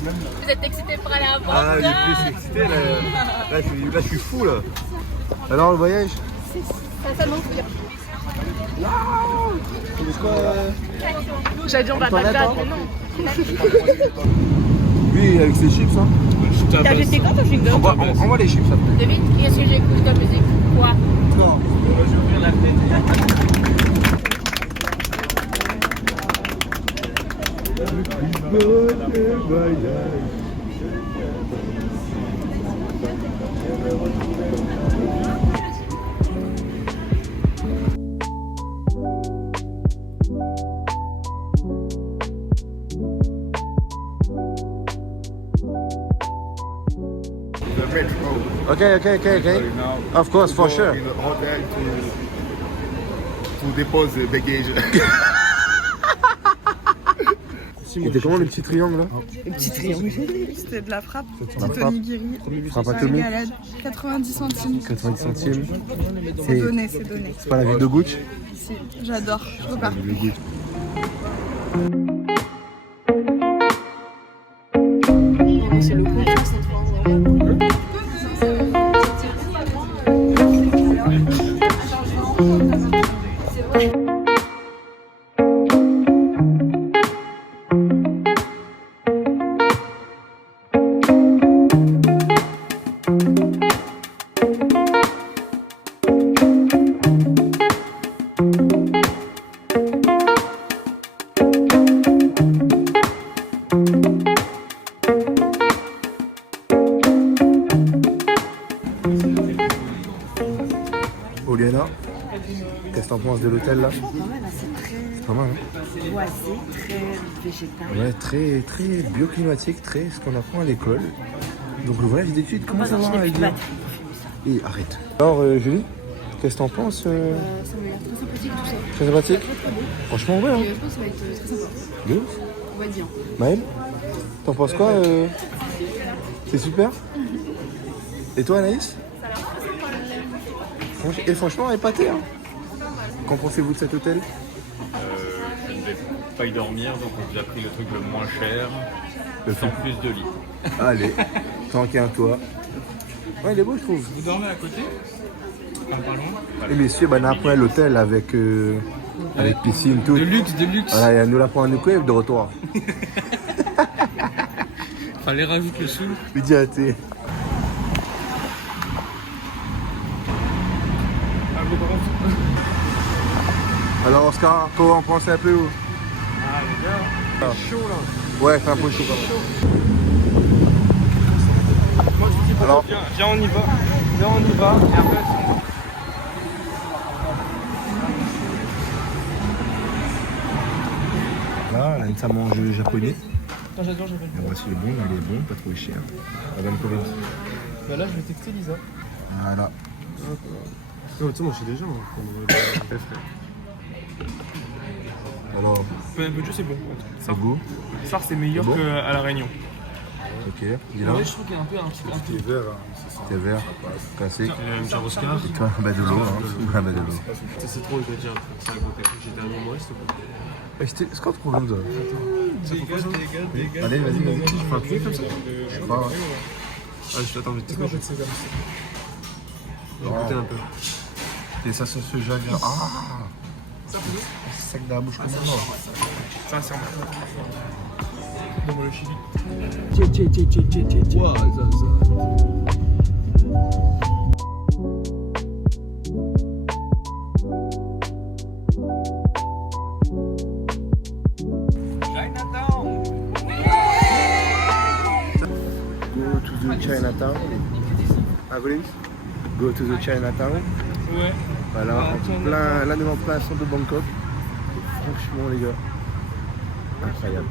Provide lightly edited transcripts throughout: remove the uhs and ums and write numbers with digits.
Vous êtes excité pour aller à Bangkok? Ah, j'ai plus excité là. Là, je suis fou là. Alors le voyage? Ça s'annonce bien. C'est quoi J'allais dire Bagdad, mais non. Lui avec ses chips hein. T'as jeté quoi ton chewing-gum? Envoie les chips après. Devine, qu'est-ce que j'écoute comme musique? Quoi? Non. Je vais ouvrir la fenêtre. Okay. Of course, for sure. To depose the baggage. Il était comment le petit triangle là? Petit triangle. C'était de la frappe. La Petit frappe. onigiri. Frappe Par atomique. galade. 90 centimes. 90 centimes. C'est donné, c'est donné. C'est pas la ville de Gucci? Si, j'adore. Je repars. La ville de Gucci. C'est le contraste cette fois. Oliana, qu'est-ce que t'en penses de l'hôtel là? Quand même, c'est très C'est pas mal hein? boisé, très végétal. Ouais, très bioclimatique, très ce qu'on apprend à l'école. Donc le voyage d'études, comment ça va avec lui? Et arrête. Alors Julie, qu'est-ce que t'en penses? Ça m'a l'air très sympathique tout ça. Très sympathique? Très très beau. Franchement ouais hein? Et je pense que ça va être très sympa. De ouf. On va être bien. Maëlle, t'en penses quoi? C'est super? Et toi Anaïs? Et franchement épaté hein? Qu'en pensez-vous de cet hôtel? Je ne vais pas y dormir, donc on vous a pris le truc le moins cher, sans plus de lits. Allez, tranquille toi. Ouais il est beau je trouve. Vous dormez à côté? Pas loin. Et messieurs, on a après l'hôtel avec piscine, tout. De luxe. Voilà, il nous la prend un équipe de retour. Fallait rajouter le sou. Midi à thé. Alors Oscar, comment on pense un peu où? Ah les gars, c'est chaud là. Ouais, c'est un peu chaud quand même. Moi je dis Alors viens on y va. Et après là, ça mange japonais. j'adore, j'avais. Et voici le bon, il est bon, pas trop cher. La bonne commande. Bah là je vais texter Lisa. Voilà. Non, tu sais, moi je sais déjà. Alors, Un peu de jeu, c'est bon. c'est beau. Ça, c'est meilleur C'est bon qu'à La Réunion. Ok, dis là. Je trouve qu'il y a un peu un petit T'es vert, classique. un Oscar. Et toi, bah de l'eau, hein. Bah de l'eau. C'est trop, je vais dire. C'est un gros tête. J'étais un humoriste ou quoi? C'est quoi le problème toi? Allez, vas-y, je fais un pied comme ça? Je sais pas. Ah, je t'attends, mais tu sais quoi? Je vais goûter un peu. Et ça se jague. Ah! C'est sec dans la bouche comme ça. Ça, c'est en bas. Donne-moi le chili. Go to the Chinatown. Ah, vous Go to the Chinatown. Ouais. Voilà, là nous en plein centre de Bangkok. Franchement les gars, incroyable.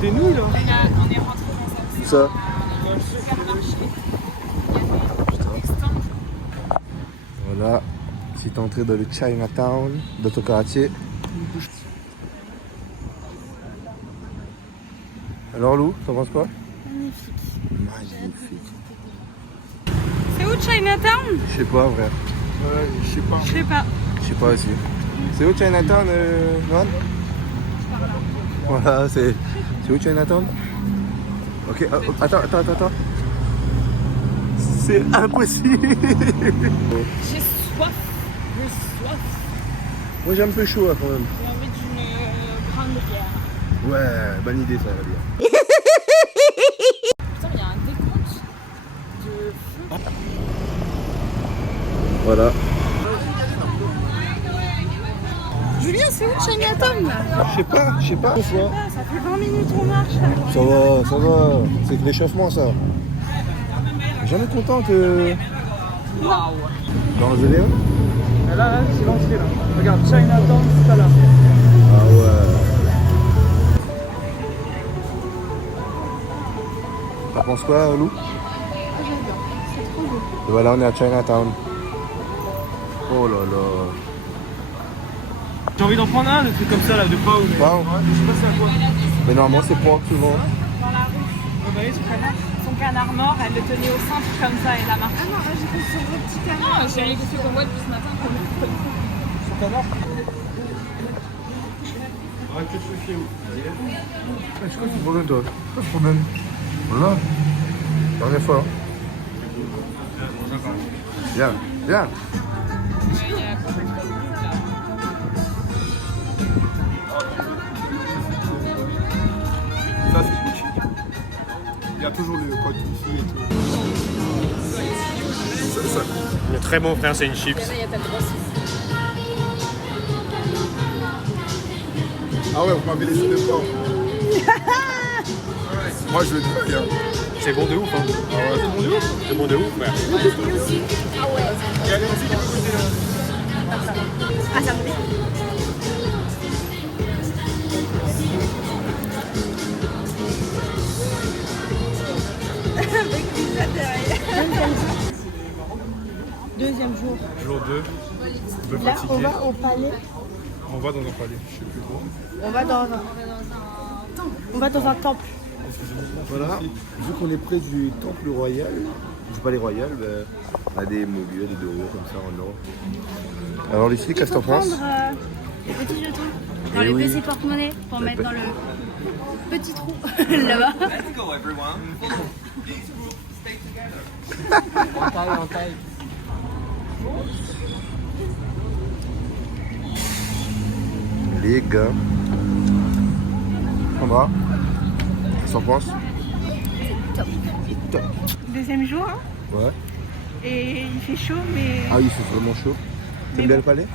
Des nouilles là. On est rentré dans Tout ça. Voilà, petite entrée dans le Chinatown de ton quartier. Alors Lou, t'en penses quoi? Magnifique. C'est où Chinatown? Je sais pas, vrai. Je sais pas. Je sais pas. Je sais pas aussi. C'est où Chinatown, Noan? Voilà, c'est où Chinatown? Ok, attends. C'est impossible. J'ai soif. J'ai soif. Moi j'ai un peu chaud là, quand même. J'ai envie d'une grande bière. Ouais, bonne idée ça, la bière. Putain, il y a un décompte de feu. Voilà. Julien, c'est où Chinatown? Je sais pas. Pourquoi? Ça fait 20 minutes qu'on marche. Ça va. C'est que l'échauffement ça. Jamais contente. Waouh. Dans le délire. Là, c'est l'entrée là. Regarde, Chinatown, c'est pas là. Ah ouais. T'en penses quoi, Lou? Et voilà, on est à Chinatown. Oh là là. J'ai envie d'en prendre un, le truc comme ça là, de pas où. Mais... Wow. Ouais, je sais pas c'est à quoi. Mais normalement c'est pour tout le monde. Dans la rue. Vous voyez, c'est très bien. Son canard mort, elle le tenait au centre comme ça et la marque. Ah non, j'ai cru sur votre petit canard. Non, j'ai ce qu'on voit depuis ce matin. Son canard. Arrête de te fier où? C'est quoi ce problème toi? C'est quoi ce problème? Voilà. Dernière fois. Viens. Ça, c'est Gucci. Il y a toujours le code ici et tout. Le très bon frère, c'est une chips. Il y a ta grosse. Ah ouais, vous m'avez laissé de corps. Moi, je le dis bien. C'est bon de ouf, hein. Ah ouais, c'est bon de ouf. C'est bon de ouf, frère. Ah, ça me plaît. Deuxième jour. Jour 2. Un peu Là, fatigué. on va au palais. On va dans un palais, je sais plus trop. On va dans un temple. Voilà. Vu qu'on est près du temple royal, du palais royal, ben, on a des mobiles, des dorures comme ça en or. Alors Lucie, qu'est-ce que t'en penses? Les petits jetons dans Eh les oui. petits porte-monnaies pour mettre dans le petit trou là-bas. En taille. Les gars. Sandra, qu'est-ce que t'en penses? Deuxième jour. Hein. Ouais. Et il fait chaud, mais. Ah oui, c'est vraiment chaud. Mais T'aimes bien bon. le palais?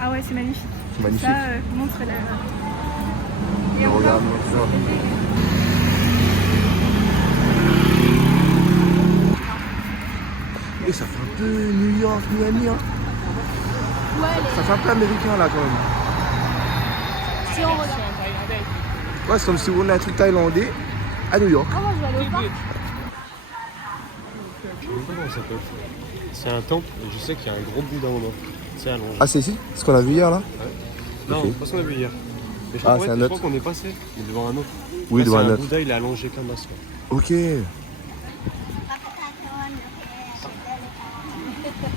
Ah ouais, c'est magnifique. C'est magnifique. Ça, montre la. Et on va. Regarde, ça. Et ça fait un peu New York, Miami, hein. Ça fait un peu américain là quand même. Si on regarde. Ouais, c'est comme si on a un truc thaïlandais à New York. Ah, moi je vais aller au parc. Je sais pas comment ça s'appelle. C'est un temple, et je sais qu'il y a un gros bout d'un moment. C'est allongé. Ah, c'est ici? C'est ce qu'on a vu hier là? Non, ok. pas ce qu'on a vu hier. Mais je Ah, crois, c'est un je autre. crois qu'on est passé, mais devant un autre. Oui, Là, devant c'est un un autre. Bouddha, il est allongé comme un soir. Ok.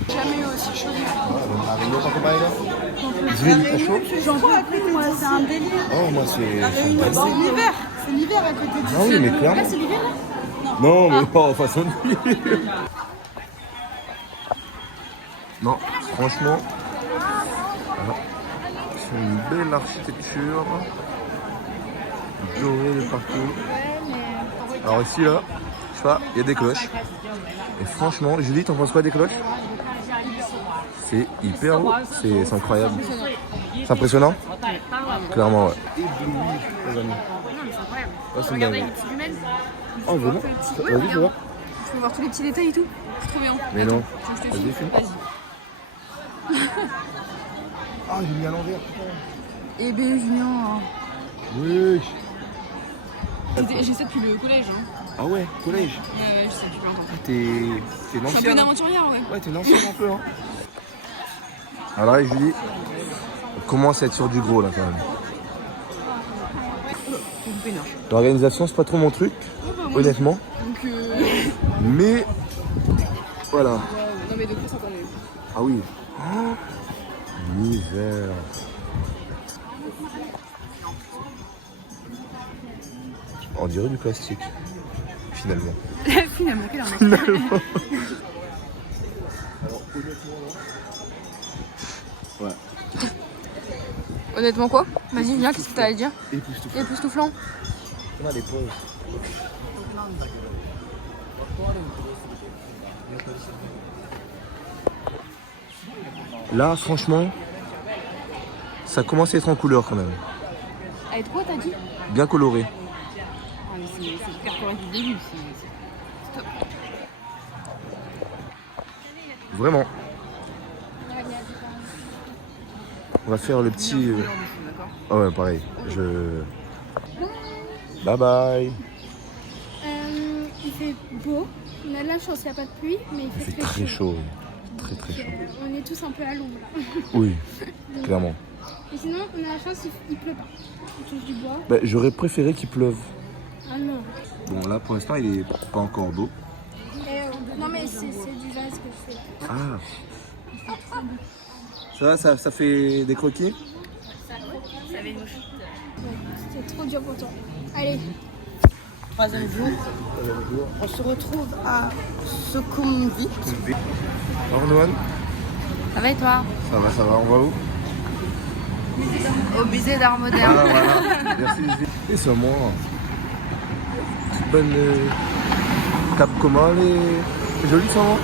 Jamais aussi chaud. J'en peux plus, moi, c'est un délire. Oh, moi c'est. C'est l'hiver. C'est l'hiver à côté du Ah oui, mais clairement. c'est l'hiver là? Non, mais pas en façon de nuit. Non, franchement. Voilà. C'est une belle architecture. Doré de partout. Alors ici, là, je sais pas, il y a des cloches. Et franchement, Julie, t'en penses quoi des cloches? C'est hyper haut, c'est incroyable. C'est impressionnant? Clairement, ouais. Oh, c'est Regardez dingue. les petites jumelles. Oh, vraiment? Vas-y, tu vois. Tu peux voir tous les petits détails et tout. C'est trop bien. Mais non. Je te Vas-y, filme. filme. Vas-y. Ah, j'ai mis à l'envers, putain. Eh ben, Julien. Oui. J'essaie depuis le collège. Hein. Ah ouais, collège. Ouais, je sais depuis longtemps. Ah, t'es Je suis un peu l'ancienne. une hein. aventurière, ouais. Ouais, t'es l'ancienne un peu. Hein. Alors là, Julie, on commence à être sur du gros là quand même. L'organisation, c'est pas trop mon truc, honnêtement. Donc, Mais voilà. non, mais de plus, ça connaît. Ah oui. Oh, l'hiver. On dirait du plastique. Finalement. Finalement, quel arnaque. Finalement. Alors honnêtement là. Ouais. Honnêtement quoi? Vas-y, viens, qu'est-ce que t'as à dire? Époustouflant. Époustouflant. On a des pauses. Là, franchement, ça commence à être en couleur quand même. Elle est quoi, t'as dit? Bien coloré. Ah, mais c'est hyper correct du début. C'est top. Vraiment. On va faire le petit. Ah ouais, pareil. Bye bye. Il fait beau. On a de la chance, il n'y a pas de pluie, mais Il fait très chaud. Très très chaud. On est tous un peu à l'ombre là. Oui, clairement. Et sinon, on a la chance, il pleut pas. On touche du bois. Bah, j'aurais préféré qu'il pleuve. Ah non. Bon, là pour l'instant, il est pas encore beau. Non, mais c'est du vase que je fais. Ah. Ça va, ça fait des croquis? Ça avait une mouche. Ouais, c'était trop dur pour toi. Allez. Troisième jour. On se retrouve à Sukhumvit. Ornoan? Ça va et toi? Ça va, on va où? Au musée d'art moderne. Ah voilà, merci. Et c'est moi. Bonne Cap Comal et joli ça va.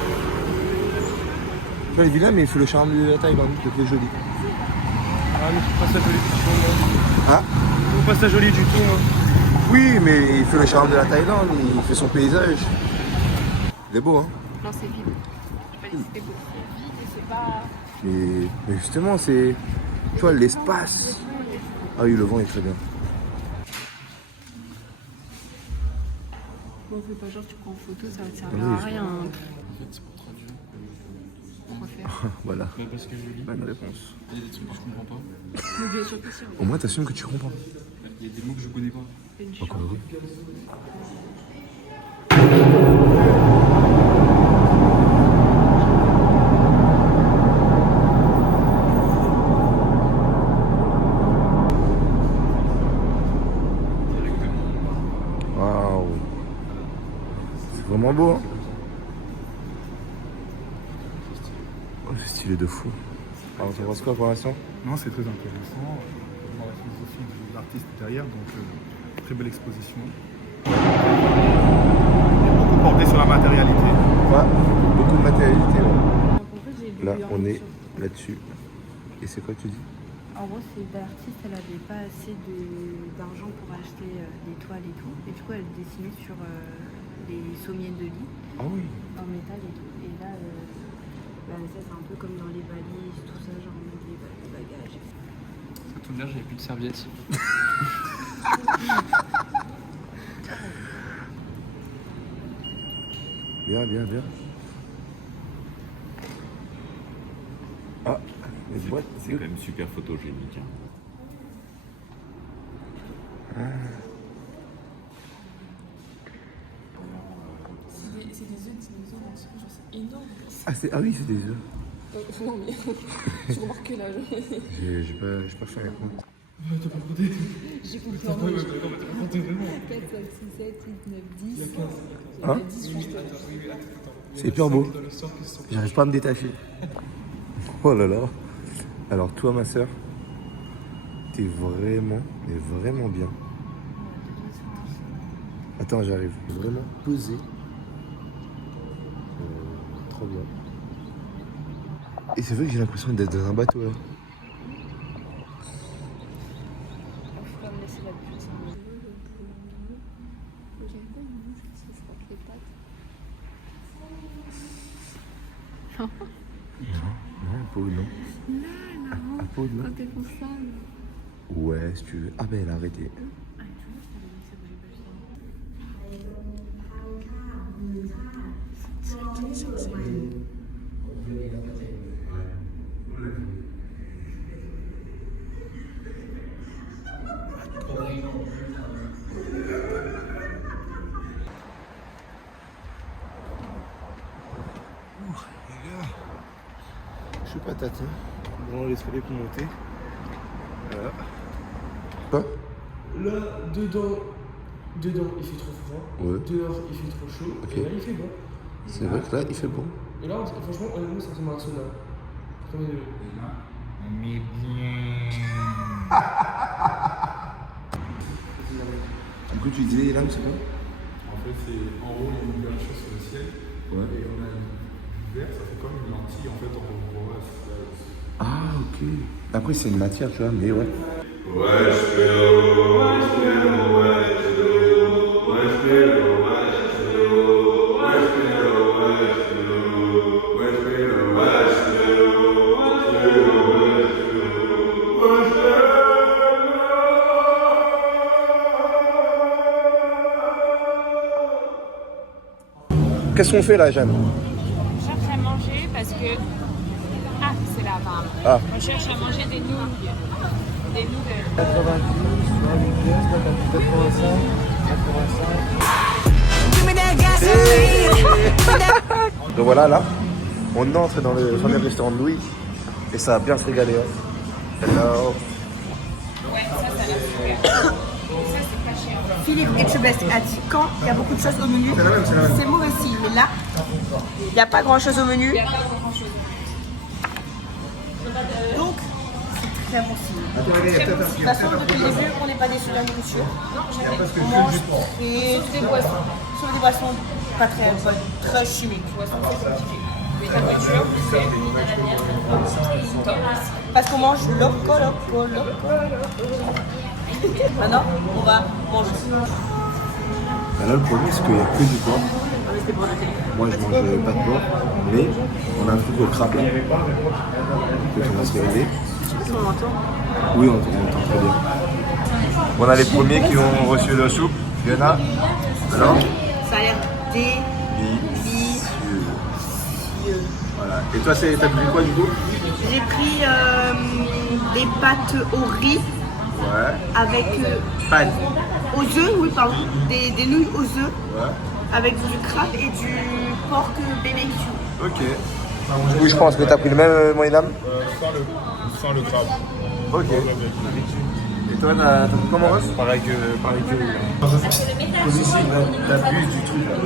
Tu vois, il est vilain mais il fait le charme de la Thaïlande, il est joli. Ah, mais tu trouves pas ça joli du tout, Ah? Tu trouves pas ça joli du tout, hein? Oui, mais il fait le charme de la Thaïlande, il fait son paysage. Il est beau, hein? Non, c'est vide. Je sais pas si c'était beau. C'est vide et c'est pas. Mais justement, c'est. Tu vois, l'espace. Ah oui, le vent est très bien. Bon, fais pas genre tu prends en photo, ça va te servir Oui, à rien. En fait, c'est pour traduire. Pourquoi faire? Voilà. Bah, parce que je lis. Bonne réponse. Il y a des trucs que je comprends pas. Mais bien sûr que si. Au moins, t'assumes que tu comprends. Il y a des mots que je connais pas. Encore heureux. Waouh. C'est vraiment beau, hein? Oh, c'est stylé de fou. Alors, tu penses quoi pour l'instant? Non, c'est très intéressant. Dans la philosophie de l'artiste derrière, donc très belle exposition. Il est beaucoup porté sur la matérialité. Ouais, beaucoup de matérialité. Ouais. Là, on est là-dessus. Et c'est quoi que tu dis? En gros, c'est l'artiste, elle avait pas assez d'argent pour acheter des toiles et tout. Et du coup, elle dessinait sur les sommiers de lit Ah oui. en métal et tout. Et là, ça, c'est un peu comme dans les valises, tout ça, genre les bagages. Ça tombe bien, j'avais plus de serviettes. Bien, bien, bien. Ah, les boîtes. C'est quand même super photogénique. Hein. C'est des œufs de dinosaures, genre c'est énorme. Ah oui, c'est des œufs. Non mais, je remarque là. J'ai pas fait un compte. T'as pas compté? J'ai compris Non, en mais rouge. t'as pas compté vraiment. 4, 5, 6, 7, 8, 9, 10. Hein? 10, je pense. C'est hyper beau. J'arrive pas à me détacher. Oh là là. Alors toi, ma soeur, t'es vraiment, mais vraiment bien. Attends, j'arrive. Vraiment posé. Trop bien. Et c'est vrai que j'ai l'impression d'être dans un bateau là. Je peux me laisser la butte. J'aime pas une bouche parce que ça frotte les pattes. Non, peau, non. À peau, non. Quand t'es comme ça. Ouais, si tu veux. Ah ben elle a arrêté. Je suis patate, hein. Bon, l'escalier pour monter. Voilà. Quoi? Là, dedans, Dedans, il fait trop froid. Ouais. Dehors, il fait trop chaud. Ok. Et là, il fait bon. C'est vrai que là, il fait bon. Et là, franchement, honnêtement, ça ressemble à un sauna. Premier degré. Mais bien. Du coup, tu disais, là, c'est quoi? En fait, c'est en haut, il y a une ouverture sur le ciel. Ouais. Et on a une verre, ça fait comme une lentille en fait en haut. Ah, ok. Après, c'est une matière, tu vois, mais ouais. Qu'est-ce qu'on fait là, Jeanne? On cherche à manger parce que... Ah, c'est là, apparemment. Ah. On cherche à manger des nouilles. Des nouvelles. 90, soit 8 pièces, soit 85, 85. Donc voilà, là, on entre dans le fameux restaurant de Louis et ça va bien se régaler. Hein. Hello. Ouais, ça a l'air super. Ça, c'est pas cher. Philippe Etchebest a dit quand il y a beaucoup de choses au menu, c'est mauvais signe. Mais là, il n'y a pas grand chose au menu. Donc, c'est très bon signe. De toute façon, depuis le début, on n'est pas déçus de la nourriture. On mange et Sauf des boissons. sauf des boissons pas très bonnes, très chimiques. Mais ta voiture, c'est Parce qu'on mange loco. Maintenant, on va manger. Bah là, le problème, c'est qu'il n'y a que du porc. Moi, je mange pas de porc, mais on a un truc au crabe là. Donc, on va se régaler. On m'entend. Oui, on entend très bien. On a les premiers qui ont reçu la soupe. Il y en a. Alors Ça a l'air délicieux. Voilà. Et toi, t'as pris quoi du coup? J'ai pris des pâtes au riz Ouais. avec Pâtes. aux œufs, oui pardon, des nouilles aux œufs Ouais. avec du crabe et du porc BBQ. Ok. Oui, je pense que t'as pris le même, mon dame. Sans le crabe. Ok. Et toi, t'as pris comment, Ross? Pareil que Comme ici, la buse du truc là.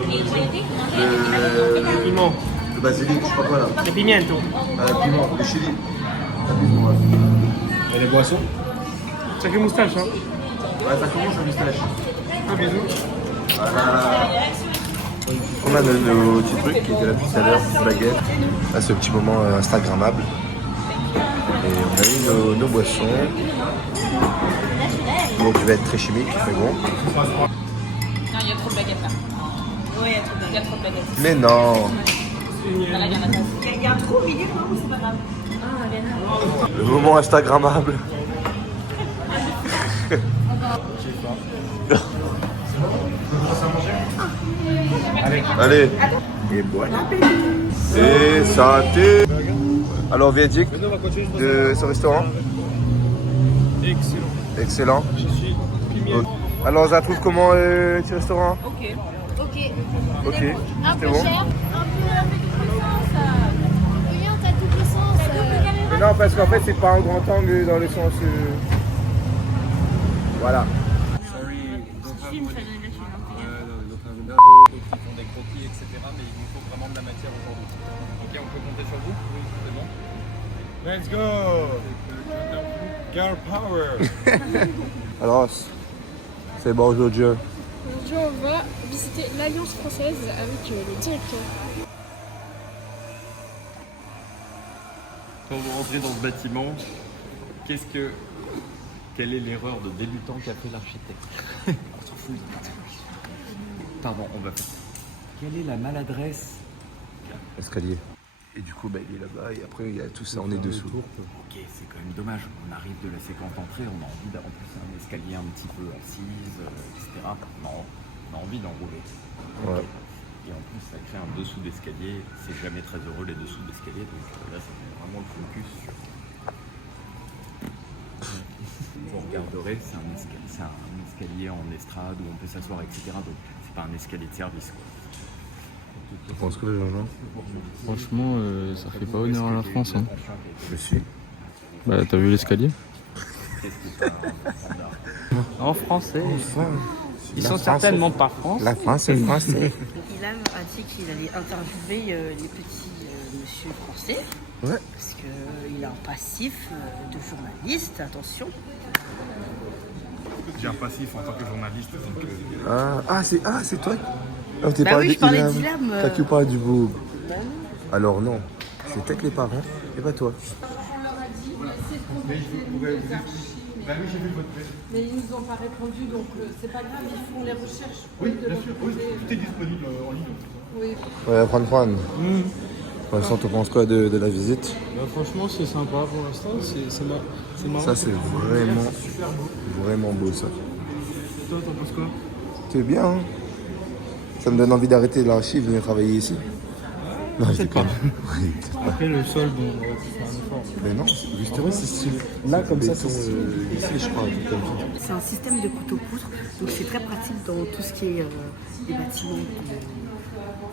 Le piment. Le basilic, je sais pas quoi là. Le pimiento. Le piment, le chili. La buse, ouais. Et les boissons? Sacré moustache, hein. Ouais, ça commence la moustache. Un bisou. Voilà. On a nos petits trucs qui étaient là depuis tout à l'heure, baguette. Là, ce petit moment Instagrammable. Et on a eu nos boissons. Bon, qui va être très chimique, mais bon. Non, il y a trop de baguettes là. Oui, il y a trop de Il y a trop de baguettes. Mais non. Là, il y en a pas. Il y a un trou au milieu, non, c'est pas grave. Le moment Instagrammable. Allez. Et voilà. Et santé. Alors, verdict de ce restaurant? Excellent. Excellent. Je suis piment. Alors, on la trouve comment ce restaurant? Ok. Ok. Ok, Un c'était peu bon. cher, un peu avec double sens. Combien t'as double sens Mais non, parce qu'en fait, c'est pas un grand angle dans le sens. Voilà. Qui font des croquis, etc. Mais il nous faut vraiment de la matière aujourd'hui. Ok, on peut compter sur vous? Oui, c'est bon. Let's go. Girl power. Alors, c'est bon aujourd'hui. Aujourd'hui, on va visiter l'Alliance française avec le directeur. Quand vous rentrez dans ce bâtiment, quelle est l'erreur de débutant qu'a fait l'architecte? On s'en fout. Pardon, on va faire. Quelle est la maladresse? Escalier. Et du coup, bah, il est là-bas et après, il y a tout ça, on est dessous. Ok, c'est quand même dommage. On arrive de la séquence d'entrée, on a envie d'en plus un escalier un petit peu assise, etc. Non, on a envie d'enrouler. Ouais. Et en plus, ça crée un dessous d'escalier. C'est jamais très heureux les dessous d'escalier, donc là, ça fait vraiment le focus sur. Vous regarderez, c'est un escalier en estrade où on peut s'asseoir, etc. Donc, c'est pas un escalier de service, quoi. Tu penses que Jean-Jean? Franchement, ça fait pas honneur à la France. Hein. Je suis. Bah, t'as vu l'escalier? Qu'est-ce que c'est un standard? En français. Enfin. Ils sont certainement pas français. La France, c'est français. Ilham a dit qu'il allait interviewer les petits monsieur français. Ouais. Parce qu'il a un passif de journaliste, attention. J'ai un passif en tant que journaliste. Donc, c'est toi. Ah, t'es Bah parlé oui, je parlais d'Ilham. d'Ilham. T'as que parlé du boug. Alors non, c'était avec les parents et pas toi. mais je pourrais vous expliquer. Bah oui, j'ai vu votre mail. Mais ils nous ont pas répondu, donc c'est pas grave, ils font les recherches. Oui, bien sûr, oui, tout est disponible en ligne. Oui. Ouais, Juan. Pour l'instant, t'en penses quoi de la visite? Bah, franchement, c'est sympa pour l'instant. C'est marrant. Ça, c'est vraiment beau ça. Toi, t'en penses quoi? C'est bien, hein. Ça me donne envie d'arrêter l'archive et venir travailler ici. Non, je déconne. Oui, peut-être pas. Après, le sol, bon, c'est un effort. Mais non, justement, c'est stylé. Là, comme ça, c'est ici, je crois. Comme ça. C'est un système de couteau-poutre, donc c'est très pratique dans tout ce qui est des bâtiments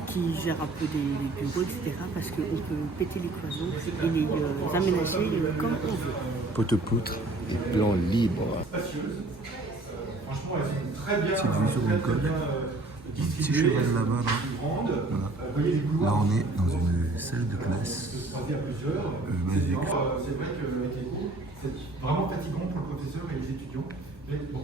qui gèrent un peu des bureaux, etc. Parce qu'on peut péter les cloisons et les aménager comme on veut. Poteau-poutre et plan libre. Franchement, elles sont très bien. Petite vue sur le col. Un petit cheval là-bas. Voilà. Là, on est dans une salle de classe magique. C'est vrai que avec l'écho, c'est vraiment fatigant pour le professeur et les étudiants. Mais bon,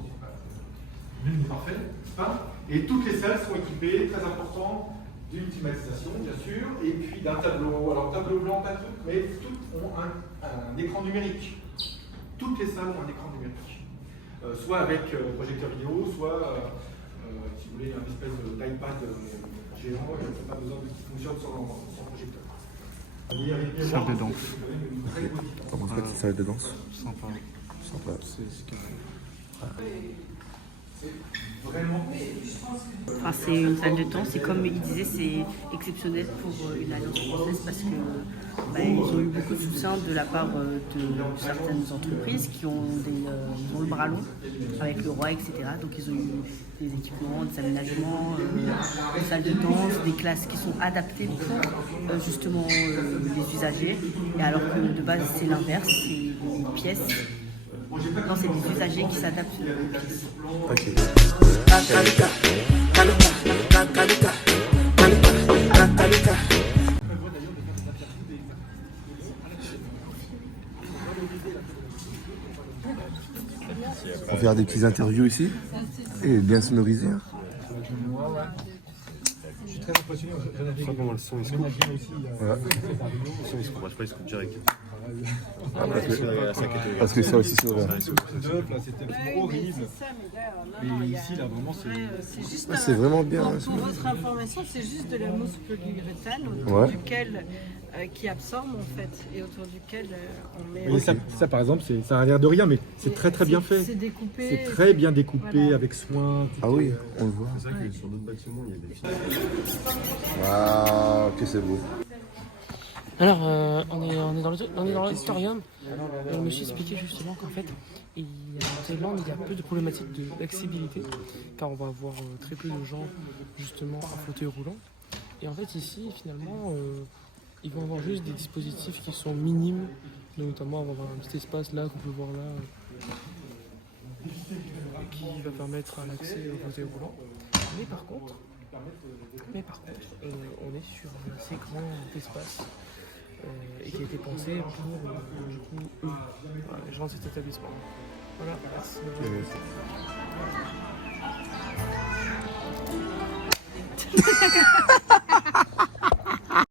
l'une est parfaite, n'est-ce pas? Et toutes les salles sont équipées, très important, d'une climatisation, bien sûr, et puis d'un tableau. Alors, tableau blanc, pas tout, mais toutes ont un écran numérique. Toutes les salles ont un écran numérique. Soit avec projecteur vidéo, soit, si vous voulez, un espèce d'iPad géant, il n'y a pas besoin qui fonctionne sans projecteur. Salle de danse. T'en penses quoi de cette salle de danse? Sympa. C'est Enfin, c'est une salle de danse et comme il disait, c'est exceptionnel pour une alliance française parce que ils ont eu beaucoup de soutien de la part de certaines entreprises qui ont le bras long avec le roi, etc. Donc ils ont eu des équipements, des aménagements, des salles de danse, des classes qui sont adaptées pour justement les usagers. Et alors que de base c'est l'inverse, c'est des pièces. Non, c'est des usagers qui s'adaptent aux pièces. Ok. On va faire des petites interviews ici et bien sonorisé. Hein. Je suis très impressionné. Je sais comment le son il se coupe. Voilà. Le son il se coupe, je crois qu'il se coupe direct. Parce que ça aussi c'est vrai. C'était horrible. Et ici là vraiment c'est. C'est vraiment bien. Pour votre information, c'est juste de la mousse polyuréthane Ouais. duquel qui absorbe en fait et autour duquel on met. Oui, ça par exemple, ça a l'air de rien, mais c'est très bien fait. C'est découpé. C'est très bien découpé, voilà. Avec soin. Ah oui, on le voit. C'est vrai que sur d'autres bâtiments, il y a des. Waouh, que c'est beau. Alors, on est dans l'auditorium. Je me suis expliqué justement qu'en fait, en Thaïlande, il y a peu de problématiques d'accessibilité, car on va avoir très peu de gens justement en fauteuil roulant. Et en fait, ici, finalement, ils vont avoir juste des dispositifs qui sont minimes, notamment avoir un petit espace là qu'on peut voir là, qui va permettre un accès au fauteuil roulant. Mais par contre, on est sur un assez grand espace. Et qui a été pensé pour du coup eux, voilà, les gens de cet établissement. Voilà, merci.